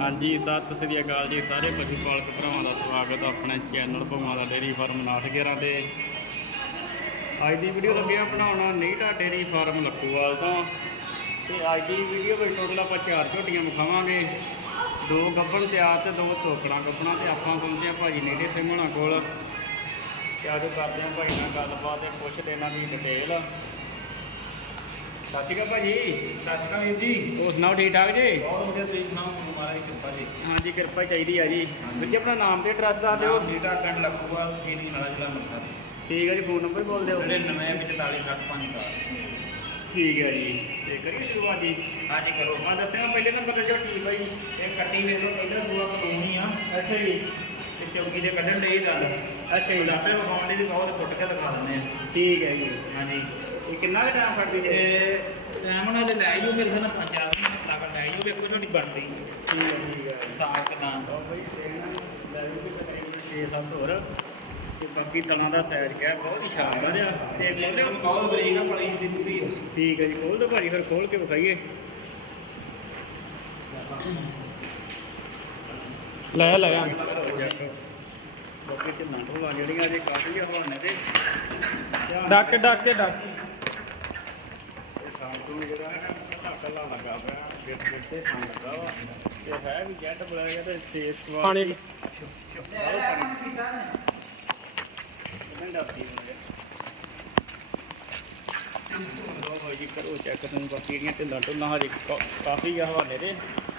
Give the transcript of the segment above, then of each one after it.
ਹਾਂਜੀ, ਸਤਿ ਸ੍ਰੀ ਅਕਾਲ ਜੀ ਸਾਰੇ ਪਸ਼ੂ ਪਾਲਕ ਭਰਾਵਾਂ ਦਾ ਸਵਾਗਤ ਹੈ ਆਪਣੇ ਚੈਨਲ ਭਗਵਾਨ ਦਾ ਡੇਰੀ ਫਾਰਮ ਨਾਟਗੇਰਾਂ ਤੇ। ਅੱਜ ਦੀ ਵੀਡੀਓ ਲੱਗਿਆ ਬਣਾਉਣਾ ਨੀਟਾ ਡੇਰੀ ਫਾਰਮ ਲੱਖੂਵਾਲ ਤੋਂ। ਤੇ ਅੱਜ ਦੀ ਵੀਡੀਓ ਵਿੱਚ ਟੋਟਲ ਆਪਾਂ ਚਾਰ ਝੋਟੀਆਂ ਵਿਖਾਵਾਂਗੇ। ਦੋ ਗੱਭਣ ਤਿਆਰ ਤੇ ਦੋ ਤੋਕੜਾਂ ਗੱਭਣਾ ਤੇ ਆਪਾਂ ਪਹੁੰਚੇ ਹਾਂ ਭਾਜੀ ਨੇੜੇ ਸਿੰਘ ਹੋਣਾ ਕੋਲ। ਤੇ ਅੱਜ ਕਰਦੇ ਹਾਂ ਭਾਈ ਨਾਲ ਗੱਲਬਾਤ ਤੇ ਪੁੱਛਦੇ ਇਹਨਾਂ ਦੀ ਡਿਟੇਲ ਸਤਿ ਸ਼੍ਰੀ ਅਕਾਲ ਭਾਜੀ। ਸਤਿ ਸ਼੍ਰੀ ਅਕਾਲ ਵੀਰ ਜੀ। ਹੋਰ ਸੁਣਾਓ ਠੀਕ ਠਾਕ ਜੀ? ਬਹੁਤ ਵਧੀਆ ਤੁਸੀਂ ਸੁਣਾਓ? ਮਹਾਰਾਜ ਦੀ ਕਿਰਪਾ ਜੀ। ਹਾਂਜੀ ਕਿਰਪਾ ਚਾਹੀਦੀ ਆ ਜੀ। ਵੀਰ ਜੀ ਆਪਣਾ ਨਾਮ ਤੇ ਐਡਰੈਸ ਦੱਸ ਦਿਓ। ਨੀਟਾ ਪਿੰਡ ਲੱਖੂਵਾਲ ਸ਼ੀਰੀ ਨਾਲਾ ਜ਼ਿਲ੍ਹਾ ਠੀਕ ਹੈ ਜੀ ਫੋਨ ਨੰਬਰ ਬੋਲ ਦਿਓ। 994565 ਦਾ ਠੀਕ ਹੈ ਜੀ। ਤੇ ਕਰੀਏ ਸ਼ੁਰੂਆਤ ਜੀ? ਹਾਂਜੀ ਕਰੋ। ਮੈਂ ਦੱਸਿਆ ਪਹਿਲੇ ਨੰਬਰ ਤੇ ਝੋਟੀ ਬਾਈ ਇਹ ਕੱਟੀ ਵੇਖ ਲਓ ਪਹਿਲਾਂ ਸੂਆ ਕਲੋਨੀ ਆ। ਅੱਛਾ ਜੀ। ਤੇ ਚੌਕੀ ਦੇ ਕੱਢਣ ਲਈ ਗੱਲ। ਅੱਛਾ ਜੀ। ਲਾਪੇ ਵਿਖਾਉਣ ਦੀ ਬਹੁਤ ਸੁੱਟ ਕੇ ਦਿਖਾ ਦਿੰਦੇ ਆ। ਠੀਕ ਹੈ ਜੀ। ਹਾਂਜੀ। ਇਹ ਕਿੰਨਾ ਕੁ ਟਾਈਮ ਫੜਦੀ ਜੇ ਐਮਨ ਵਾਲੇ ਲੈ ਆਈਓ ਮੇਰੇ ਨਾਲ ਪੰਜ ਮਹੀਨੇ ਲਾਗਣ ਲੈ ਆਈਓ ਵੇਖੋ ਤੁਹਾਡੀ ਬਣਦੀ ਠੀਕ ਹੈ ਠੀਕ ਹੈ। ਸਾਫ਼ ਕਿਦਾਂ ਬਾਈ ਲੈ ਵੀ ਕਿ ਤਕਰੀਬਨ 6-7 ਹੋਰ। ਤੇ ਬਾਕੀ ਤਲਾਂ ਦਾ ਸਾਈਜ਼ ਕਿਆ ਬਹੁਤ ਹੀ ਸ਼ਾਨਦਾਰ ਆ। ਤੇ ਲੈਂਦੇ ਬਹੁਤ ਬਰੀਕ ਆ ਬੜੀ ਦੀ ਪੂਰੀ। ਆ ਠੀਕ ਹੈ ਜੀ ਖੋਲ ਦੋ ਭਾਜੀ ਫਿਰ ਖੋਲ ਕੇ ਵਿਖਾਈਏ। ਲੈ ਲੈ ਬਾਕੀ ਤੇ ਨਾਟੋਲਾ ਜਿਹੜੀਆਂ ਜੇ ਕਾਫੀ ਹਵਾਨੇ ਤੇ ਡੱਕ ਡੱਕ ਕੇ ਡੱਕ। ਇਹ ਸਾਂਤੂ ਜਿਹੜਾ ਹੈ ਨਾ ਕੱਲਾ ਲੱਗਾ ਪਿਆ ਗਿੱਟ ਗਿੱਟ ਤੇ ਖਾਣ ਲੱਗਾ ਵਾ। ਤੇ ਹੈ ਵੀ ਜੈਟ ਬਲੈਕ ਤੇ ਟੇਸਟ ਵਾ ਪਾਣੀ ਬਹੁਤ ਪਾਣੀ ਕਿੰਨਾ ਡਰਦੀ ਹੁੰਦੀ ਹੈ ਲੋ ਭਾਈ ਜੀ ਕਰੋ ਚੈੱਕ ਤੁਹਾਨੂੰ ਬਾਕੀ ਜਿਹੜੀਆਂ ਢਿੱਲਾਂ ਢੁੱਲਾਂ ਹਜੇ ਕਾਫੀ ਆ ਹਵਾਲੇ ਦੇ।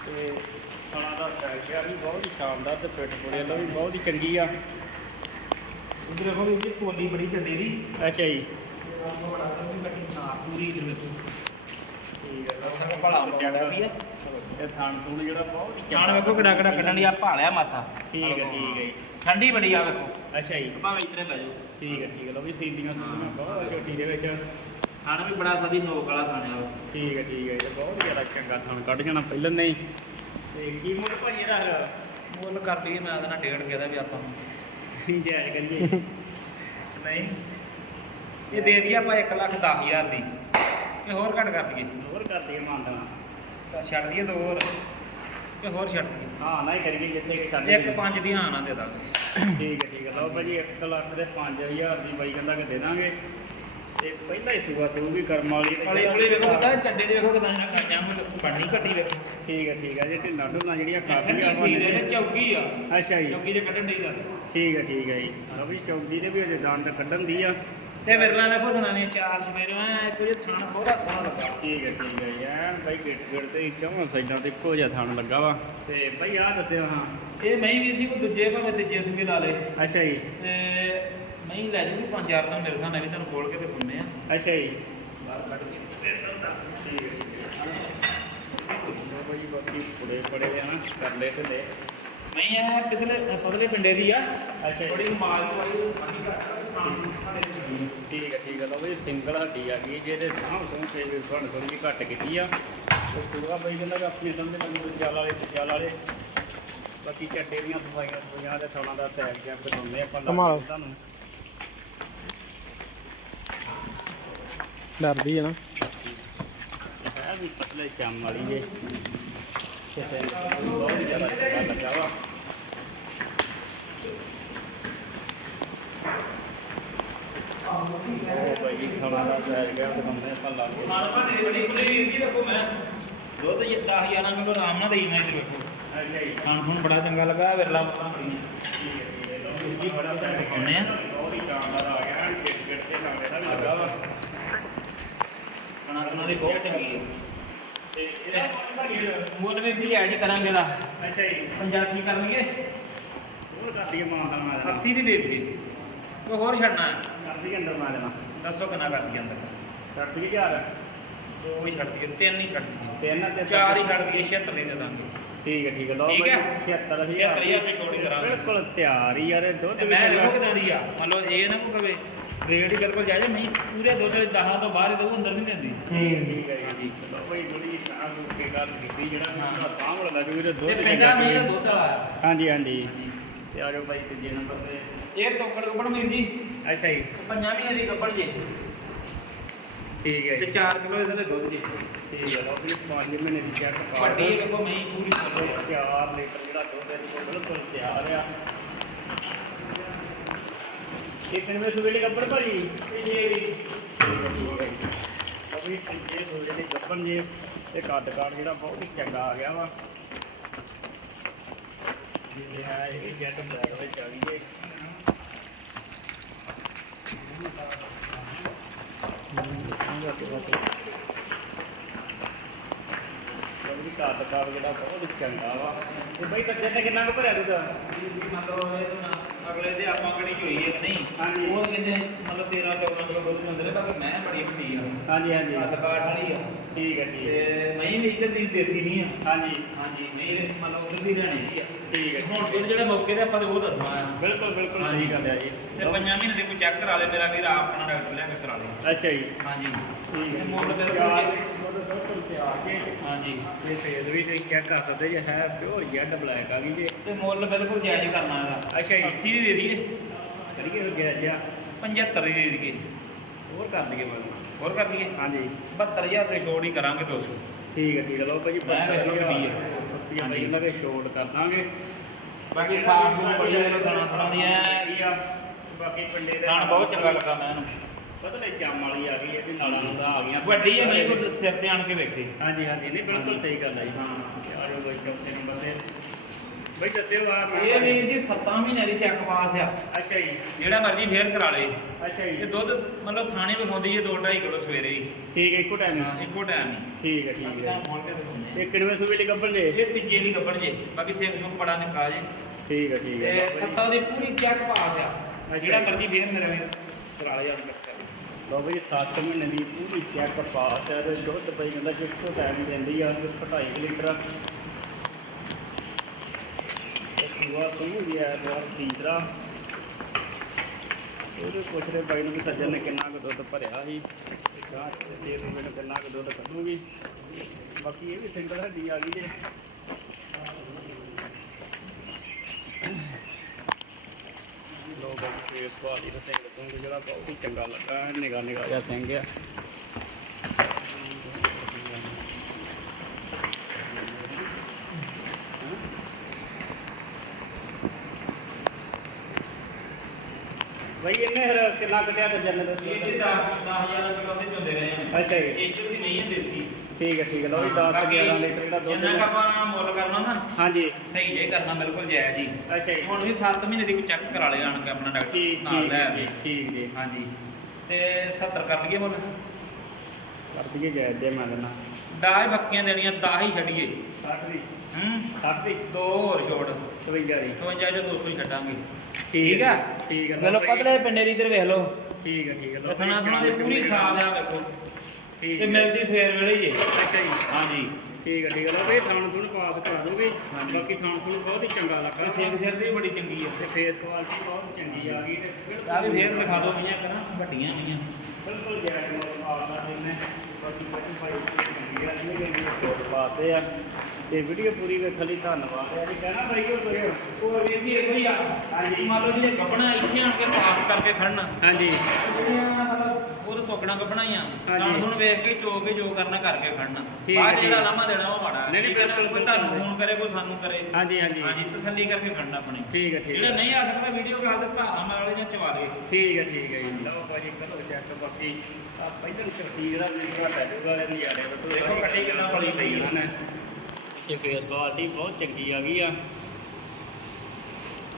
ਤੇ ਖਾਣਾ ਦਾ ਸਾਈਜ਼ ਵੀ ਬਹੁਤ ਹੀ ਸ਼ਾਨਦਾਰ ਤੇ ਫਿੱਟ ਪੁੜੇ ਲੋ ਵੀ ਬਹੁਤ ਹੀ ਚੰਗੀ ਆ। ਉਧਰ ਵੀਰ ਜੀ ਕੋਲੀ ਬੜੀ ਚੱਡੀ ਦੀ ਅੱਛਾ ਜੀ। ਜਾਣ ਵੇਖੋ ਕਿਹੜਾ ਕਿਹੜਾ ਕੱਢਣ ਦੀ ਆ ਭਾਲਿਆ ਮਾਸਾ। ਠੀਕ ਹੈ ਠੀਕ ਹੈ। ਠੰਡੀ ਬੜੀ ਆ ਵੇਖੋ। ਅੱਛਾ ਜੀ। ਭਾਵੇਂ ਇਤਨੇ ਬਹਿ ਜਾਓ। ਠੀਕ ਹੈ ਠੀਕ ਹੈ। ਲੋ ਵੀ ਸੀਦੀਆਂ ਸੂਦੀਆਂ ਬਹੁਤ ਝੋਟੀ ਦੇ ਵਿੱਚ। ਖਾਣਾ ਵੀ ਬੜਾ ਵਧੀਆ ਨੋਕ ਵਾਲਾ ਖਾਣਿਆ ਵਾ। ਠੀਕ ਹੈ ਠੀਕ ਹੈ ਇਹ ਬਹੁਤ ਜ਼ਿਆਦਾ ਚੰਗਾ ਥਾਣ ਕੱਢ ਜਾਣਾ ਪਹਿਲਾਂ ਨਹੀਂ। ਤੇ ਕੀ ਮੁੱਲ ਭਾਈ ਇਹਦਾ ਫਿਰ? ਮੁੱਲ ਕਰ ਲਈਏ ਮੈਂ ਉਹਦਾ ਡੇਢ ਕਹਿਦਾ ਵੀ ਆਪਾਂ ਜਾਇਜ਼ ਕਰੀਏ। ਨਹੀਂ? ਇਹ ਦੇ ਦਈਏ ਆਪਾਂ 1 ਲੱਖ 10 ਹਜ਼ਾਰ ਦੀ। ਤੇ ਹੋਰ ਘੱਟ ਕਰ ਦਈਏ। ਹੋਰ ਕਰ ਦਈਏ ਮੰਨਦਾ ਤਾਂ ਛੱਡ ਦਈਏ ਦੋ ਹੋਰ। ਤੇ ਹੋਰ ਛੱਡ ਦਈਏ। ਹਾਂ ਨਾ ਹੀ ਕਰੀਏ ਜਿੱਥੇ ਕਿ ਸਾਡੇ ਇੱਕ ਪੰਜ ਦੀ ਹਾਂ ਨਾ ਦੇ ਦਾਂਗੇ। ਠੀਕ ਹੈ ਠੀਕ ਹੈ। ਲਓ ਭਾਜੀ 1 ਲੱਖ ਦੇ 5000 ਦੀ ਬਾਈ ਕਹਿੰਦਾ ਕਿ ਦੇ ਦਾਂਗੇ। ਤੇ ਪਹਿਲਾ ਹੀ ਸੂਆ ਸੂ ਵੀ ਕਰਮ ਵਾਲੀ ਪਲੇ ਪਲੇ ਵੇਖੋ ਕਿਦਾਂ ਚੱਡੇ ਦੇ ਵੇਖੋ ਕਿਦਾਂ ਇਹਨਾਂ ਕਾਈਆਂ ਨੂੰ ਬਣਨੀ ਕੱਟੀ ਵੇਖੋ। ਠੀਕ ਹੈ ਠੀਕ ਹੈ। ਜੀ ਢਿੱਲਾਂ ਢੁੱਲਾਂ ਜਿਹੜੀਆਂ ਕਾਫੀ ਆ ਦੇ ਚੌਕੀ ਆ। ਅੱਛਾ ਜੀ। ਚੌਕੀ ਦੇ ਕੱਢਣ ਦੀ ਦਾ ਠੀਕ ਹੈ ਠੀਕ ਹੈ ਜੀ। ਲਓ ਵੀ ਚੌਕੀ ਦੇ ਵੀ ਅਜੇ ਦੰਦ ਕੱਢਣ ਦੀ ਆ। ਤੇ ਵਿਰਲਾ ਵੇਖੋ ਸੁਣਾਣੀ ਚਾਰ ਸਵੇਰੇ ਐ ਕੁਝ ਥਾਣ ਬਹੁਤਾ ਸੋਹਣਾ ਲੱਗਾ ਠੀਕ ਹੈ ਠੀਕ ਹੈ ਐਨ ਬਾਈ ਗਿੱਟ ਗਿੱਟ ਤੇ ਚੌਂ ਸਾਈਡਾਂ ਤੇ ਇੱਕੋ ਜਿਹਾ ਥਣ ਲੱਗਾ ਵਾ ਤੇ ਬਾਈ ਆਹ ਦੱਸਿਓ ਹਾਂ ਇਹ ਮੈਂ ਵੀਰ ਜੀ ਕੋਈ ਦੂਜੇ ਭਾਵੇਂ ਤੀਜੇ ਸੂਗੇ ਲਾ ਲੇ ਅੱਛਾ ਜੀ ਤੇ ਮੈਂ ਲੈ ਜੂ 5000 ਦਾ ਮੇਰੇ ਖਾਣਾ ਵੀ ਤੁਹਾਨੂੰ ਖੋਲ ਕੇ ਤੇ ਪੁੰਨੇ ਆ ਅੱਛਾ ਜੀ ਬਾਹਰ ਕੱਢ ਕੇ ਠੀਕ ਹੈ ਬਾਈ ਬਾਕੀ ਪੁੜੇ ਪੜੇ ਆ ਨਾ ਕਰ ਲੈ ਤੇ ਦੇ ਮੈਂ ਇਹ ਪਿਛਲੇ ਪਗਲੇ ਪਿੰਡੇ ਦੀ ਆ। ਅੱਛਾ ਜੀ। ਥੋੜੀ ਮਾਲ ਵਾਲੀ ਬਾਕੀ ਠੀਕ ਹੈ ਠੀਕ ਹੈ ਲਓ ਬਈ ਸਿੰਗਲ ਹੱਡੀ ਆ ਗਈ ਜਿਹਦੇ ਸਾਹ ਤੋਂ ਤੇ ਵੀ ਫਣ ਥੋੜੀ ਜਿਹੀ ਘੱਟ ਕੀਤੀ ਆ। ਤੇ ਸੁਗਾ ਬਈ ਕਹਿੰਦਾ ਕਿ ਆਪਣੀ ਸਮਝ ਨਾਲ ਦੂਜਾ ਵਾਲੇ ਦੂਜਾ ਵਾਲੇ। ਬਾਕੀ ਚੱਡੇ ਦੀਆਂ ਸਫਾਈਆਂ ਸਫਾਈਆਂ ਦੇ ਸੋਨਾ ਦਾ ਸੈਲ ਜੈਪ ਬਣਾਉਂਦੇ ਆਪਾਂ ਕੇ ਕਮਾਲ। ਤੁਹਾਨੂੰ। ਡਰਦੀ ਹੈ ਨਾ। ਹੈ ਵੀ ਪਤਲੇ ਚੰਮ ਵਾਲੀ ਜੇ ਕਿਤੇ ਬਹੁਤ ਉਹ ਬਈ ਖਾਣਾ ਦਾ ਸੈਲ ਗਿਆ ਬਣਾਉਂਦੇ ਆਪਾਂ ਲਾ ਕੇ ਮਾਲ ਭਾਂਡੇ ਬੜੀ ਖੁੱਲੀ ਵੀਰ ਜੀ ਮੈਂ ਦੁੱਧ 10000 ਕਿਲੋ ਆਰਾਮ ਨਾਲ ਦੇਈ ਮੈਂ ਇੱਧਰ ਵੇਖੋ ਖਾਣ ਖੂਣ ਬੜਾ ਚੰਗਾ ਲੱਗਾ ਵਿਰਲਾ ਬੁਰਲਾ ਬੜੀਆਂ ਠੀਕ ਹੈ ਬੜਾ ਤੁਹਾਨੂੰ ਦਿਖਾਉਂਦੇ ਆ ਬਹੁਤ ਹੀ ਸ਼ਾਨਦਾਰ ਆ ਗਿਆ ਐਨ ਗਿੱਟ ਗਿੱਟ ਤੇ ਸਾਹਮਣੇ ਦਾ ਵੀ ਲੱਗਾ ਵਾ। ਖਾਣਾ ਖਾਣਾ ਦੀ ਬਹੁਤ ਚੰਗੀ ਹੈ ਮੁੱਲ ਵੀ ਵੀ ਐਡ ਕਰਾਂਗੇ ਦਾ। ਅੱਛਾ ਜੀ। 85 ਕਰਨਗੇ। ਹੋਰ ਕਰਦੀ ਮਾਂ ਦਾ ਮਾਂ ਦਾ। 80 ਦੀ ਦੇ ਦਿੱਤੀ। ਕੋਈ ਹੋਰ ਛੱਡਣਾ। ਅੰਦਰ ਮਾਂ ਦੇਣਾ ਦੱਸੋ ਕਿੰਨਾ ਕਰਦੀ ਅੰਦਰ। ਕਰਦੀ ਹਜ਼ਾਰ ਦੋ ਹੀ ਛੱਡ ਦਈਏ ਤਿੰਨ ਹੀ ਛੱਡ ਦਈਏ। ਤਿੰਨ ਤੇ ਚਾਰ ਹੀ ਛੱਡ ਦਈਏ 76 ਦੀ ਦੇ ਦਾਂਗੇ। ਠੀਕ ਹੈ ਠੀਕ ਹੈ। ਲਓ ਠੀਕ ਬਾਈ ਹੈ। 76000 76000 ਦੀ ਛੋਟੀ ਕਰਾਂਗੇ ਬਿਲਕੁਲ ਤਿਆਰ ਹੀ ਯਾਰ ਇਹ ਦੁੱਧ ਤੇ ਵੀ ਮੈਂ ਚੰਗਾ। ਕਿਦਾਂ ਦੀ ਆ। ਮੰਨ ਲਓ ਇਹ ਨਾ ਕੋ ਕਵੇ ਰੇਟ ਹੀ ਬਿਲਕੁਲ ਜਾਇਜ਼ ਨਹੀਂ ਪੂਰੇ ਦੁੱਧ ਦੇ 10 ਤੋਂ ਬਾਹਰ ਹੀ ਦਊ ਅੰਦਰ ਨਹੀਂ ਦਿੰਦੀ। ਠੀਕ ਹੈ ਠੀਕ ਹੈ। ਜੀ ਹੈ ਲਓ ਬਾਈ ਜਿਹੜੀ ਸਾਹ ਨੂੰ ਕੇ ਗੱਲ ਕੀਤੀ ਜਿਹੜਾ ਮੇਰਾ ਸਾਹ ਵਾਲਾ ਲੱਗ ਵੀਰੇ ਦੁੱਧ ਤੇ ਚੰਗਾ ਮੇਰਾ। ਦੁੱਧ ਵਾਲਾ ਹਾਂਜੀ ਹਾਂਜੀ। ਤੇ ਆ ਜਾਓ ਬਾਈ ਤੀਜੇ ਨੰਬਰ ਤੇ। ਇਹ ਗੱਬੜ ਵੀਰ ਜੀ ਅੱਛਾ ਜੀ। ਪੰਜਾਂ ਮਹੀਨੇ ਦੀ ਜੇ। ਠੀਕ ਹੈ ਤੇ ਜੀ। 4 ਕਿਲੋ ਇਹਦੇ ਦੁੱਧ ਜੇ। ਠੀਕ ਹੈ ਲਓ ਵੀ 5 ਮਹੀਨੇ ਦੀ ਚੈੱਕ ਵੱਡੀ ਵੇਖੋ ਮੈਂ ਪੂਰੀ ਫੁੱਲ ਤਿਆਰ ਦੁੱਧ ਇਹਦੇ ਕੋਲ ਬਿਲਕੁਲ ਤਿਆਰ ਆ। ਕਿੰਨੇ ਸੂਬੇ ਦੇ ਗੱਬਰ ਭਾਜੀ ਇਹ ਜੀ। ਅਭੀ ਇਹ ਸੂਬੇ ਦੇ ਗੱਬਰ ਜੀ ਤੇ ਕੱਦ ਕਾਠ ਜਿਹੜਾ ਬਹੁਤ ਹੀ ਚੰਗਾ ਆ ਗਿਆ ਵਾ। ਇਹ ਆ ਇਹ ਜੈਟ ਬਲੈਕ ਵਿੱਚ ਆ ਗਈ ਜੀ ਜਿਹੜੀ ਕੱਦ ਕਾਠ ਜਿਹੜਾ ਬਹੁਤ ਹੀ ਚੰਗਾ ਵਾ। ਤੇ ਬਈ ਸੱਜੇ ਤੇ ਕਿੰਨਾ ਕੁ ਭਰਿਆ ਦੁੱਧ? ਮਤਲਬ ਇਹ ਨਾ ਅਗਲੇ ਦੇ ਆਪਾਂ ਕਿਹੜੀ ਹੋਈ ਹੈ ਕਿ ਨਹੀਂ ਹਾਂਜੀ। ਉਹ ਕਹਿੰਦੇ ਮਤਲਬ 13 14 ਕਿਲੋ ਦੁੱਧ ਹੁੰਦੇ ਨੇ ਬਾਕੀ ਮੈਂ ਬੜੀ ਵੱਡੀ ਆ। ਹਾਂਜੀ ਹਾਂਜੀ। ਹੱਥ ਕਾਠ ਵਾਲੀ ਆ। ਠੀਕ ਹੈ ਠੀਕ ਹੈ। ਤੇ ਨਹੀਂ ਵੀ ਇੱਧਰ ਦੀ ਦੇਸੀ ਨਹੀਂ ਆ। ਹਾਂਜੀ। ਹਾਂਜੀ ਨਹੀਂ ਮਤਲਬ ਉਧਰ ਦੀ ਰਹਿਣੀ ਆ। ਠੀਕ ਹੈ। ਹੁਣ ਦੁੱਧ ਜਿਹੜੇ ਮੌਕੇ ਤੇ ਆਪਾਂ ਤੇ ਉਹ ਦੱਸਣਾ ਆ। ਬਿਲਕੁਲ ਬਿਲਕੁਲ ਹਾਂਜੀ। ਸਹੀ ਗੱਲ ਹੈ ਜੀ। ਤੇ ਪੰਜਾਂ ਮਹੀਨੇ ਦੇ ਕੋਈ ਚੈੱਕ ਕਰਾ ਲੈ ਮੇਰਾ ਵੀਰ ਆਪਣਾ ਡਾਕਟਰ ਲੈ ਕੇ ਕਰਾ ਲੈ। ਅੱਛਾ ਜੀ। ਹਾਂਜੀ। ਠੀਕ ਹੈ। ਮੁੱਲ ਬਿਲਕੁਲ ਹਾਂਜੀ। ਤੇ ਫੇਸ ਵੀ ਤੁਸੀਂ ਚੈੱਕ ਕਰ ਸਕਦੇ ਜੇ ਹੈ ਪਿਓਰ ਜੈਡ ਬਲੈਕ ਆ ਗਈ ਜੀ। ਤੇ ਮੁੱਲ ਬਿਲਕੁਲ ਜਾਇਜ਼ ਹੀ ਕਰਨਾ ਇਹਦਾ ਅੱਛਾ ਜੀ। 80 ਦੀ ਦੇ ਦਈਏ। ਕਰੀਏ ਹੋ ਗਿਆ ਜੀ 75 ਦੀ ਦੇ ਦਈਏ। ਹੋਰ ਕਰ ਦਈਏ ਮਨ ਹੋਰ ਕਰ ਦਈਏ। ਹਾਂਜੀ। 72000 ਦੇ ਛੋੜ ਹੀ ਕਰਾਂਗੇ 200 ਠੀਕ ਹੈ ਠੀਕ ਹੈ। ਲਓ ਭਾਜੀ ਮੈਂ ਵੇਖ ਲਓ ਕਿੰਨੀ ਹੈ। ਰੁਪਈਆ ਬਈ ਇਹਨਾਂ ਦੇ ਛੋਟ ਕਰ ਦਾਂਗੇ। ਬਾਕੀ ਸਾਫ਼ ਨੂੰ ਬੜੀ ਮੈਨੂੰ ਖਾਣਾ ਸੁਣਾਉਂਦੀਆਂ ਕੀ ਆ ਬਾਕੀ ਪਿੰਡੇ ਦੇ ਖਾਣ ਬਹੁਤ ਚੰਗਾ ਲੱਗਾ ਮੈਂ ਇਹਨੂੰ। ਪਤਲੇ ਚਮ ਵਾਲੀ ਆ ਗਈ ਇਹਦੀ ਨਾਲਾਂ ਨੂੰ ਆ ਗਈਆਂ। ਵੱਡੀ ਹੈ ਨਹੀਂ ਕੋਈ ਸਿਰ ਤੇ ਆਣ ਕੇ ਵੇਖੇ। ਹਾਂਜੀ ਹਾਂਜੀ ਨਹੀਂ ਬਿਲਕੁਲ ਸਹੀ ਗੱਲ ਹੈ ਜੀ ਹਾਂ ਆਜੋ ਬਈ ਚੌਥੇ ਨੰਬਰ ਤੇ। ਬਈ ਦੱਸਿਓ ਆ ਇਹ ਵੀਰ ਜੀ 7 ਮਹੀਨਿਆਂ ਦੀ ਚੈੱਕ ਪਾਸ ਆ। ਅੱਛਾ ਜੀ। ਜਿਹੜਾ ਮਰਜ਼ੀ ਫੇਰ ਕਰਾ ਲੇ। ਅੱਛਾ ਇਹ ਜੀ ਦੁੱਧ ਮਤਲਬ ਥਾਣੇ ਵਿਖਾਉਂਦੀ ਹੈ 2.5 ਕਿਲੋ ਸਵੇਰੇ ਹੀ। ਠੀਕ ਹੈ ਇੱਕੋ ਟਾਈਮ ਹਾਂ, ਇੱਕੋ ਟਾਈਮ ਹੀ ਠੀਕ ਹੈ ਠੀਕ ਬਾਕੀ ਹੈ। ਤਾਂ ਫੋਨ ਤੇ ਦਿਖਾਉਂਦੇ ਇਹ ਕਿੰਨਵੇਂ ਸੂਬੇ ਦੀ ਗੱਬਰ ਜੇ? ਆ। ਇਹ ਤੀਜੇ ਦੀ ਗੱਬੜ ਜੇ। ਬਾਕੀ ਸੇਕ ਸੁਕ ਬੜਾ ਨਿੱਕਾ ਜੇ। ਠੀਕ ਹੈ ਠੀਕ ਹੈ। ਤੇ ਸੱਤਾਂ ਦੀ ਪੂਰੀ ਚੈੱਕ ਪਾਸ ਆ। ਅੱਛਾ ਜਿਹੜਾ ਜੀ। ਮਰਜ਼ੀ ਫੇਰ ਮੇਰੇ ਵੀਰ ਕਰਾ ਲੇ ਜਾਂ ਬਈ 7 ਮਹੀਨੇ ਦੀ ਪੂਰੀ ਚੈੱਕ ਪਾਸ ਹੈ ਤੇ ਦੁੱਧ ਪਈ ਜਾਂਦਾ ਕਿ ਟਾਈਮ ਦਿੰਦੀ ਆ 2.5 ਲੀਟਰ ਇਹ ਸੂਆ ਤੋਂ ਵੀ ਬਹੁਤ ਤੀਸਰਾ ਉਹਦੇ ਪੁੱਛਦੇ ਬਾਈ ਨੂੰ ਵੀ ਸੱਜਣ ਨੇ ਕਿੰਨਾ ਕੁ ਦੁੱਧ ਭਰਿਆ ਸੀ। ਗਾਂ ਤੇ ਰੁਪਏ ਨੂੰ ਕਿੰਨਾ ਕੁ ਦੁੱਧ ਕੱਢੂਗੀ। ਬਾਕੀ ਇਹ ਵੀ ਸਿੰਗਲ ਹੱਡੀ ਆ ਗਈ ਜੇ। ਦਾ ਸਿੰਘ ਤੋਂ ਜਿਹੜਾ ਬਹੁਤ ਹੀ ਚੰਗਾ ਲੱਗਾ ਨਿਗਾ ਨਿਗਾ ਜਿਹਾ ਸਿੰਘ ਆ ਬਈ ਇਹਨੇ ਫਿਰ ਕਿੰਨਾ ਕੱਢਿਆ ਤੇ ਜੰਨਤ ਇਹ ਜੀ 10000 ਕਿਲੋ ਦੇ ਚੁੰਦੇ ਰਹੇ ਆ। ਅੱਛਾ ਜੀ। ਇਹ ਚ ਵੀ ਨਹੀਂ ਹੈ ਦੇਸੀ ਠੀਕ ਹੈ ਠੀਕ ਹੈ। ਲਓ ਜੀ 10 ਬਾਕੀ 11 ਲੀਟਰ ਜਿਹੜਾ ਜਿੰਨਾ ਕੁ ਦੁੱਧ ਆਪਾਂ ਮੁੱਲ ਕਰਨਾ ਨਾ ਹਾਂਜੀ। ਸਹੀ ਜੇ ਕਰਨਾ ਬਿਲਕੁਲ ਜਾਇਜ਼ ਜੀ ਅੱਛਾ ਜੀ। ਹੁਣ ਵੀ 7 ਮਹੀਨੇ ਦੀ ਚੈੱਕ ਕਰਾ ਲਿਆ ਆਣ ਕੇ ਆਪਣਾ ਡਾਕਟਰ ਠੀਕ ਨਾਲ ਠੀਕ ਲੈ ਜੀ ਠੀਕ ਜੀ। ਹਾਂਜੀ। ਤੇ 70 ਕਰ ਲਈਏ ਮੁੱਲ। ਕਰ ਦਈਏ ਜਾਇਜ਼ ਦੇ ਮੈਂ ਲੈਣਾ ਹੀ ਬੱਕੀਆਂ ਦੇਣੀਆਂ 10 ਹੀ ਛੱਡੀਏ। 60 ਦੀ। ਹੂੰ? 60 ਦੀ। ਦੋ ਹੋਰ ਛੋੜ। 52 ਦੀ। 52 ਜੋ 200 ਹੀ ਛੱਡਾਂਗੇ। ਠੀਕ ਆ? ਠੀਕ ਹੈ। ਵੇਲੋ ਪਤਲੇ ਪਿੰਡੇ ਦੀ ਇਧਰ ਵੇਖ ਲਓ। ਠੀਕ ਹੈ ਠੀਕ ਹੈ। ਤੇ ਥਣਾ ਥਣਾ ਦੀ ਪੂਰੀ ਸਾਫ਼ ਆ ਵੇਖੋ। ਠੀਕ ਤੇ ਹੈ। ਮਿਲਦੀ ਸਵੇਰ ਵੇਲੇ ਹੀ ਹੈ। ਅੱਛਾ ਜੀ। ਹਾਂਜੀ। ਠੀਕ ਹੈ ਠੀਕ ਹੈ। ਲਓ ਬਈ ਥਾਣ ਥੁਣ ਪਾਸ ਕਰਾ ਦੋਗੇ। ਹਾਂਜੀ। ਬਾਕੀ ਥਾਣ ਥੁਣ ਬਹੁਤ ਹੀ ਚੰਗਾ ਲੱਗਾ। ਸਿਰ ਸਿਰ ਦੀ ਬੜੀ ਚੰਗੀ ਆ ਤੇ ਫੇਸ ਕੁਆਲਿਟੀ ਬਹੁਤ ਚੰਗੀ ਆ ਗਈ ਤੇ ਬਿਲਕੁਲ ਆ ਵੀ ਫੇਰ ਦਿਖਾ ਦਿਓ ਮੀਆਂ ਕਰਾਂ ਵੱਡੀਆਂ ਮੀਆਂ ਬਿਲਕੁਲ ਜਾਇਜ਼ ਮੁੱਲ ਆਉਂਦਾ ਜਿੰਨੇ ਬਾਕੀ ਬਾਕੀ ਭਾਈ ਆ ਜਿਹਨੇ ਵੀ ਕੋਡ ਪਾਤੇ ਆ। ਤੇ ਵੀਡੀਓ ਪੂਰੀ ਵੇਖਣ ਲਈ ਧੰਨਵਾਦ ਹੈ। ਜੀ ਕਹਿਣਾ ਬਾਈ ਕੋਈ ਉਹ ਵੀਰ ਜੀ ਇਹੋ ਹੀ ਆ। ਹਾਂਜੀ। ਮੰਨ ਲਓ ਜਿਹੜੇ ਗੱਬਣਾ ਇੱਥੇ ਆਣ ਕੇ ਪਾਸ ਕਰਕੇ ਖੜਨ। ਹਾਂਜੀ। ਜਿਹੜੀਆਂ ਮਤਲਬ ਤੋਕਣਾ ਗੱਬਣਾ ਹੀ ਆ। ਹਾਂਜੀ। ਹੁਣ ਵੇਖ ਕੇ ਚੋ ਕੇ ਜੋ ਕਰਨਾ ਕਰਕੇ ਖੜਨਾ। ਠੀਕ ਬਾਅਦ ਹੈ, ਜਿਹੜਾ ਹੈ। ਲਾਮਾ ਦੇਣਾ ਉਹ ਮਾੜਾ। ਨਹੀਂ, ਨਹੀਂ, ਠੀਕ ਹੈ ਨਾ? ਬਿਲਕੁਲ, ਕੋਈ ਤੁਹਾਨੂੰ ਬਿਲਕੁਲ। ਫੋਨ ਕਰੇ ਕੋਈ ਸਾਨੂੰ ਕਰੇ। ਹਾਂਜੀ ਹਾਂਜੀ। ਹਾਂਜੀ ਤਸੱਲੀ ਕਰਕੇ ਖੜਨਾ ਆਪਣੀ। ਠੀਕ ਹੈ ਠੀਕ ਜਿਹੜਾ ਹੈ। ਨਹੀਂ ਆ ਸਕਦਾ ਵੀਡੀਓ ਕਾਲ ਤੇ ਧਾਰਾਂ ਨਾਲ ਜਾਂ ਚਵਾ ਦੇ। ਠੀਕ ਹੈ ਠੀਕ ਹੈ ਜੀ। ਲਓ ਭਾਜੀ ਕਰੋ ਚੈੱਕ ਬਾਕੀ ਆ ਪਹਿਲਾਂ ਚਰਤੀ ਜਿਹੜਾ ਵੀ ਘਟਾ ਜੂਗਾ ਇਹ ਨਜ਼ਾਰੇ ਬਟੂ ਦੇਖੋ ਕੱਟੀ ਕਿੰਨਾ ਬੜੀ ਪਈ ਆ। ਨੇ ਇਹ ਫੇਸ ਕੁਆਲਿਟੀ ਬਹੁਤ ਚੰਗੀ ਆ ਗਈ ਆ।